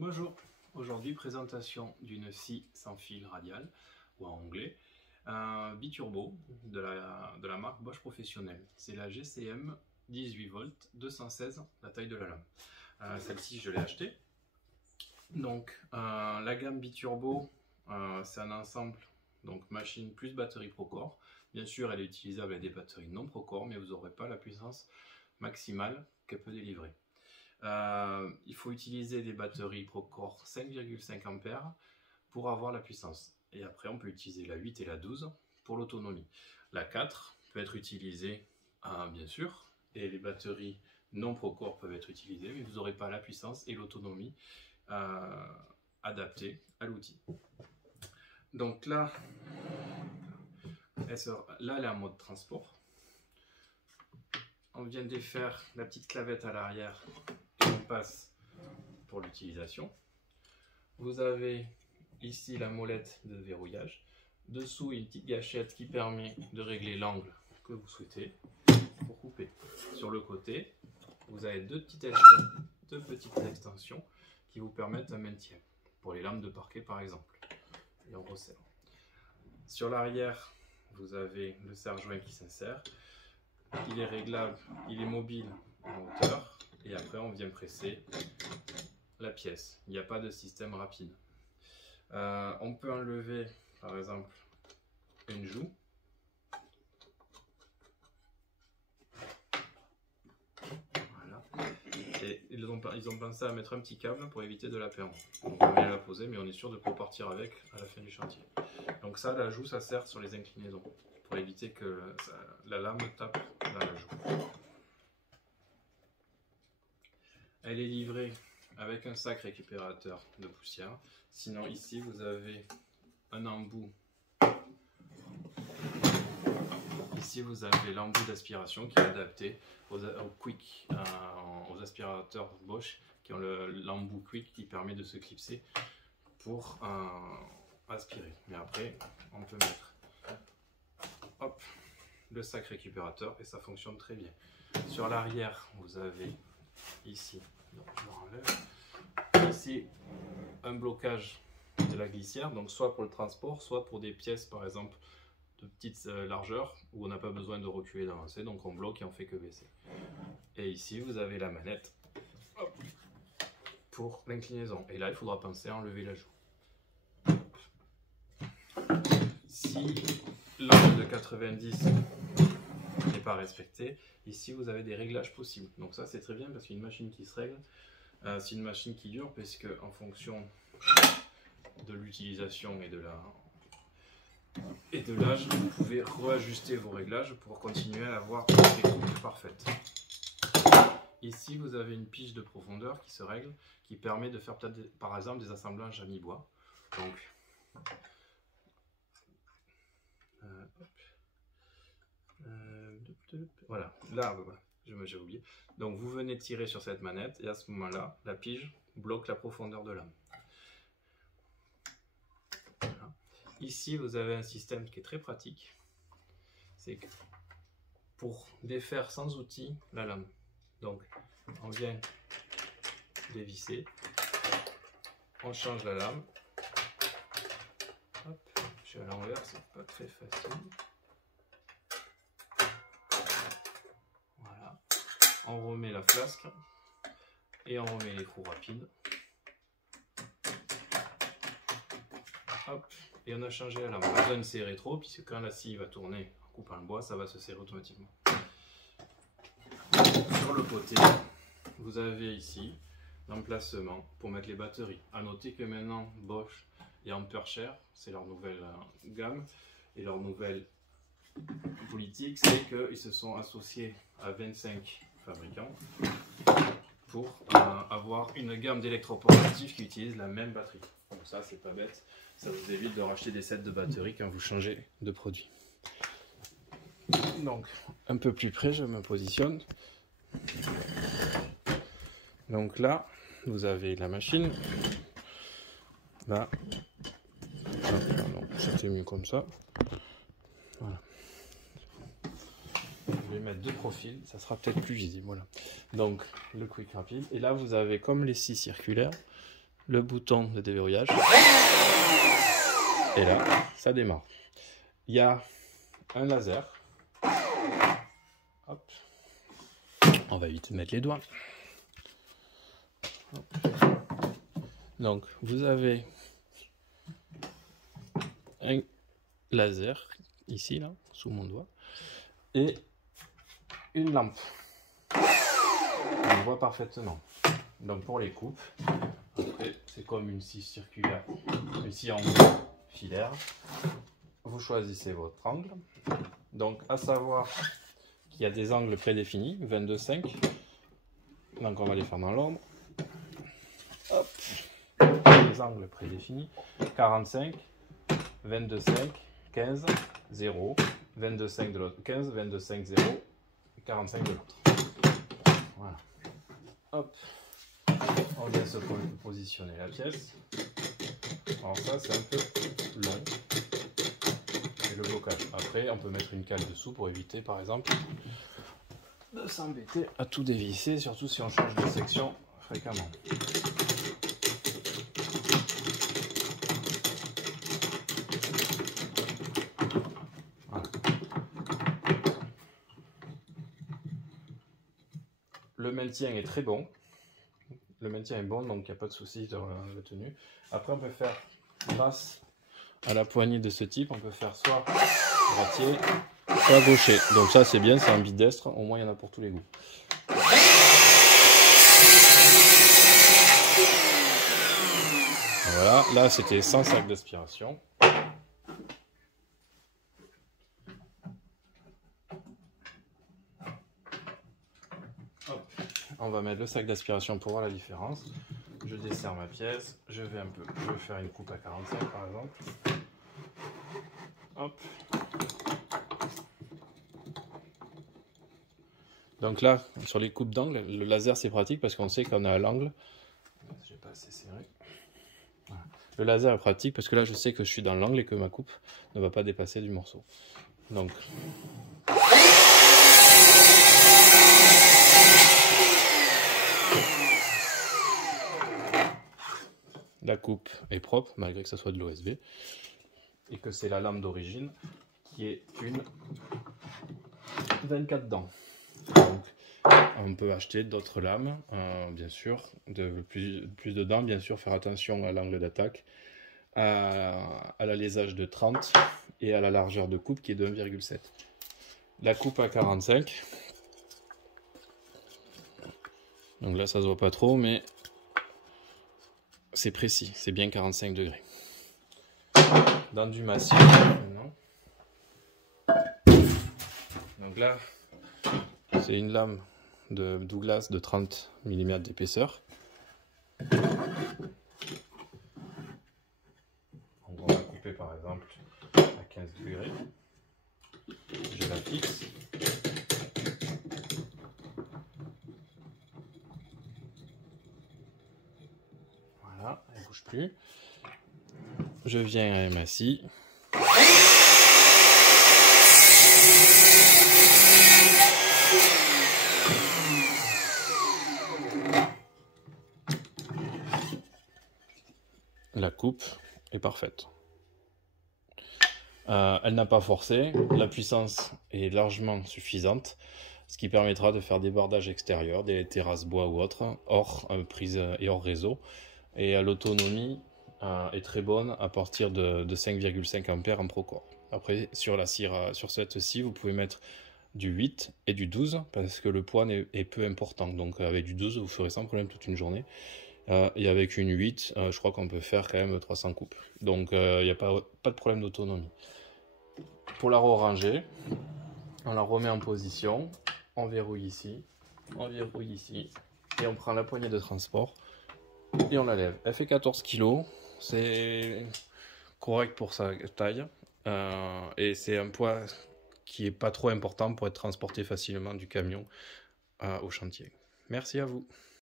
Bonjour, aujourd'hui présentation d'une scie sans fil radial, ou en anglais, un biturbo de la marque Bosch Professionnel. C'est la GCM 18 volts 216, la taille de la lame. Celle-ci je l'ai achetée. Donc la gamme biturbo, c'est un ensemble, donc machine plus batterie Procore. Bien sûr elle est utilisable avec des batteries non Procore, mais vous n'aurez pas la puissance maximale qu'elle peut délivrer. Il faut utiliser des batteries Procore 5,5 A pour avoir la puissance. Et après, on peut utiliser la 8 et la 12 pour l'autonomie. La 4 peut être utilisée, bien sûr, et les batteries non Procore peuvent être utilisées, mais vous n'aurez pas la puissance et l'autonomie adaptées à l'outil. Donc là, elle est en mode transport. On vient de défaire la petite clavette à l'arrière et on passe pour l'utilisation. Vous avez ici la molette de verrouillage. Dessous, une petite gâchette qui permet de régler l'angle que vous souhaitez pour couper. Sur le côté, vous avez deux petites extensions qui vous permettent un maintien pour les lames de parquet par exemple. Et on resserre. Sur l'arrière, vous avez le serre-joint qui s'insère. Il est réglable, il est mobile en hauteur et après on vient presser la pièce. Il n'y a pas de système rapide. On peut enlever par exemple une joue. Voilà. Et ils ont pensé à mettre un petit câble pour éviter de la perdre. On peut bien la poser, mais on est sûr de pouvoir partir avec à la fin du chantier. Donc ça, la joue, ça sert sur les inclinaisons pour éviter que la lame tape dans la joue. Elle est livrée avec un sac récupérateur de poussière. Sinon ici vous avez un embout. Ici vous avez l'embout d'aspiration qui est adapté aux aspirateurs Bosch qui ont l'embout Quick qui permet de se clipser pour aspirer. Mais après on peut mettre hop, le sac récupérateur et ça fonctionne très bien. Sur l'arrière vous avez ici, donc je le renlève, ici un blocage de la glissière, donc soit pour le transport, soit pour des pièces par exemple de petite largeur où on n'a pas besoin de reculer d'avancer, donc on bloque et on fait que baisser. Et ici vous avez la manette hop, pour l'inclinaison, et là il faudra penser à enlever la joue. Si l'angle de 90 n'est pas respecté, ici vous avez des réglages possibles, donc ça c'est très bien parce qu'une machine qui se règle, c'est une machine qui dure, parce que en fonction de l'utilisation et de l'âge, vous pouvez réajuster vos réglages pour continuer à avoir des coupes parfaites. Ici vous avez une pige de profondeur qui se règle, qui permet de faire par exemple des assemblages à mi-bois. Donc voilà, là voilà, j'ai oublié. Donc vous venez tirer sur cette manette et à ce moment-là, la pige bloque la profondeur de lame. Voilà. Ici, vous avez un système qui est très pratique. C'est que pour défaire sans outil la lame. Donc on vient dévisser, on change la lame. Hop, je suis à l'envers, c'est pas très facile. On remet la flasque et on remet l'écrou rapide. Hop, et on a changé la lame. On a besoin de serrer trop, puisque quand la scie va tourner en coupant le bois, ça va se serrer automatiquement. Sur le côté, vous avez ici l'emplacement pour mettre les batteries. A noter que maintenant Bosch et Ampere-Share, c'est leur nouvelle gamme et leur nouvelle politique, c'est qu'ils se sont associés à 25 fabricants pour avoir une gamme d'électroportatifs qui utilisent la même batterie. Donc ça c'est pas bête, ça vous évite de racheter des sets de batteries quand vous changez de produit. Donc un peu plus près, je me positionne. Donc là vous avez la machine. Là, c'était mieux comme ça. Voilà. Je vais mettre deux profils, ça sera peut-être plus visible. Voilà. Donc le quick rapide. Et là vous avez comme les scies circulaires, le bouton de déverrouillage. Et là, ça démarre. Il y a un laser. Hop. On va vite mettre les doigts. Hop. Donc, vous avez un laser ici, là, sous mon doigt, et une lampe. On voit parfaitement. Donc, pour les coupes, après, c'est comme une scie circulaire, une scie en filaire. Vous choisissez votre angle. Donc, à savoir qu'il y a des angles prédéfinis, 22,5. Donc, on va les faire dans l'ordre. Hop. Les angles prédéfinis, 45, 22,5, 15, 0, 22,5 de l'autre, 15, 22,5, 0, 45 de l'autre. Voilà. Hop. On vient se positionner la pièce. Alors ça, c'est un peu long. Et le blocage. Après, on peut mettre une cale dessous pour éviter, par exemple, de s'embêter à tout dévisser, surtout si on change de section fréquemment. Voilà. Le maintien est très bon. Le maintien est bon, donc il n'y a pas de souci dans la tenue. Après, on peut faire, grâce à la poignée de ce type, on peut faire soit droitier, soit gaucher. Donc ça, c'est bien, c'est ambidestre. Au moins, il y en a pour tous les goûts. Voilà, là, c'était sans sac d'aspiration. On va mettre le sac d'aspiration pour voir la différence. Je desserre ma pièce, je vais faire une coupe à 45 par exemple. Hop. Donc là, sur les coupes d'angle, le laser c'est pratique parce qu'on sait qu'on est à l'angle. J'ai pas assez serré. Voilà. Le laser est pratique parce que là je sais que je suis dans l'angle et que ma coupe ne va pas dépasser du morceau. Donc. La coupe est propre malgré que ce soit de l'OSB et que c'est la lame d'origine qui est une 24 dents. Donc, on peut acheter d'autres lames, bien sûr, plus de dents, bien sûr, faire attention à l'angle d'attaque, à l'alésage de 30 et à la largeur de coupe qui est de 1,7. La coupe à 45, donc là ça se voit pas trop, mais c'est précis, c'est bien 45 degrés. Dans du massif, maintenant. Donc là, c'est une lame de Douglas de 30 mm d'épaisseur. On va couper par exemple à 15 degrés. Je la fixe. Voilà, elle ne bouge plus. Je viens à ma scie. La coupe est parfaite. Elle n'a pas forcé, la puissance est largement suffisante, ce qui permettra de faire des bordages extérieurs, des terrasses bois ou autres, hors prise et hors réseau. Et l'autonomie est très bonne à partir de 5,5 A en Procore. Après, sur cette scie, vous pouvez mettre du 8 et du 12 parce que le poids est peu important. Donc avec du 12, vous ferez sans problème toute une journée. Et avec une 8, je crois qu'on peut faire quand même 300 coupes. Donc il n'y a pas de problème d'autonomie. Pour la ranger, on la remet en position, on verrouille ici, et on prend la poignée de transport et on la lève. Elle fait 14 kg, c'est correct pour sa taille, et c'est un poids qui n'est pas trop important pour être transporté facilement du camion au chantier. Merci à vous.